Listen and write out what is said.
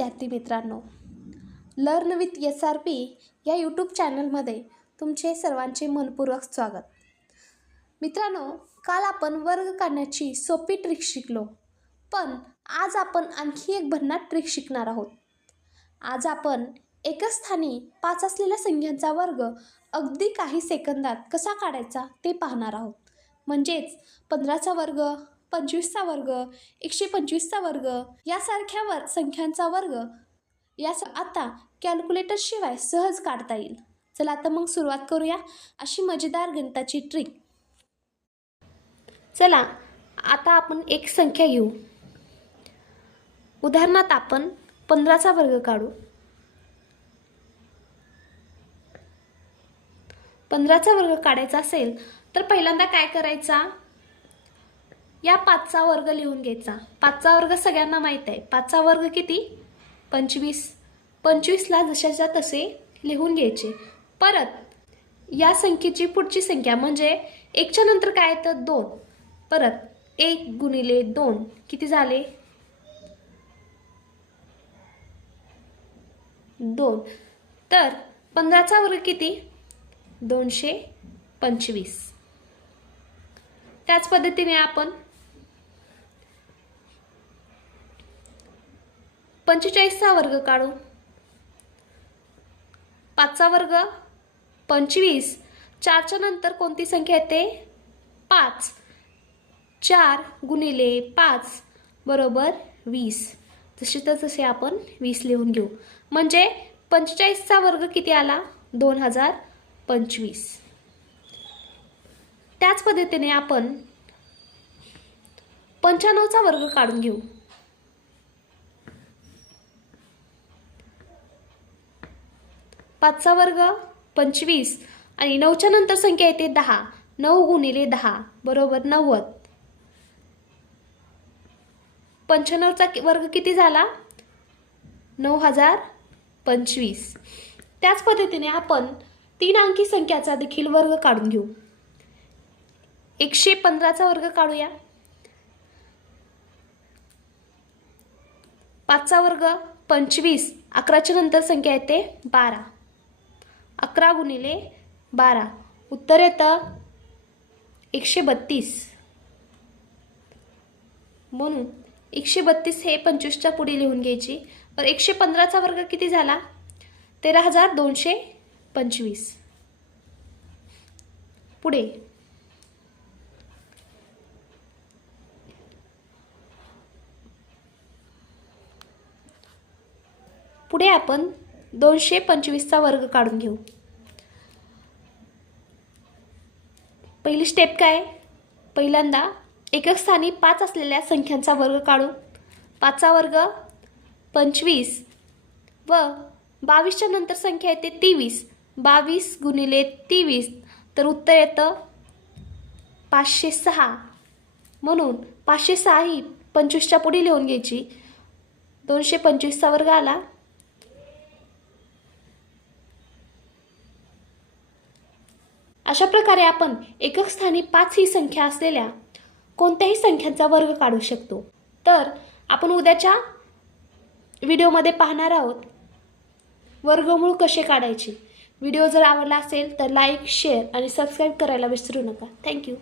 विद्यार्थी मित्रांनो, learn with SRP या यूट्यूब चॅनलमध्ये तुमचे सर्वांचे मनपूर्वक स्वागत. मित्रांनो, काल आपण वर्ग काढण्याची सोपी ट्रिक शिकलो, पण आज आपण आणखी एक भन्नाट ट्रिक शिकणार आहोत. आज आपण एकच स्थानी 5 असलेल्या संख्यांचा वर्ग अगदी काही सेकंदात कसा काढायचा ते पाहणार आहोत. म्हणजेच 15चा वर्ग, 25चा वर्ग, 125चा वर्ग यासारख्या संख्यांचा वर्ग आता कॅल्क्युलेटरशिवाय सहज काढता येईल. चला आता मग सुरुवात करूया अशी मजेदार गणिताची ट्रिक. चला आता आपण एक संख्या घेऊ. उदाहरणार्थ आपण 15चा वर्ग काढू. 15चा वर्ग काढायचा असेल तर पहिल्यांदा काय करायचा, या 5चा वर्ग लिहून घ्यायचा. 5चा वर्ग सगळ्यांना माहीत आहे. 5चा वर्ग किती? 25. 25ला जशाच्या तसे लिहून घ्यायचे. परत या संख्येची पुढची संख्या म्हणजे 1च्या नंतर काय येतं? 2. परत 1 गुणिले 2 किती झाले? 2. तर 15चा वर्ग किती? 225. त्याच पद्धतीने आपण 45चा वर्ग काढू. 5चा वर्ग 25. 4च्या नंतर कोणती संख्या येते? 5. 4 गुणिले 5 बरोबर 20. तसे आपण 20 लिहून घेऊ. म्हणजे 45चा वर्ग किती आला? 2025. त्याच पद्धतीने आपण 95चा वर्ग काढून घेऊ. 5चा वर्ग 25 आणि 9च्या नंतर संख्या येते 10. 9 गुणिले 10 बरोबर 90. 95चा वर्ग किती झाला? 9025. त्याच पद्धतीने आपण 3 अंकी संख्याचा देखील वर्ग काढून घेऊ. 115चा वर्ग काढूया. 5चा वर्ग 25. 11च्या नंतर संख्या येते 12. 11 गुणिले 12 उत्तर येतं 132. म्हणून 132 हे 25च्या पुढे लिहून घ्यायची. तर 115चा वर्ग किती झाला? 13225. पुढे आपण 225चा वर्ग काढून घेऊ. पहिली स्टेप काय? पहिल्यांदा एकक स्थानी 5 असलेल्या संख्यांचा वर्ग काढू. 5चा वर्ग 25 व 22च्या नंतर संख्या येते 23. 22 गुणिले 23 तर उत्तर येतं 506. म्हणून 506 ही 25च्या पुढे लिहून घ्यायची. 225चा वर्ग आला. अशा प्रकारे आपण एकक स्थानी 5 ही संख्या असलेल्या कोणत्याही संख्यांचा वर्ग काढू शकतो. तर आपण उद्याच्या व्हिडिओमध्ये पाहणार आहोत वर्गमूळ कसे काढायचे. व्हिडिओ जर आवडला असेल तर लाईक, शेअर आणि सबस्क्राईब करायला विसरू नका. थँक्यू.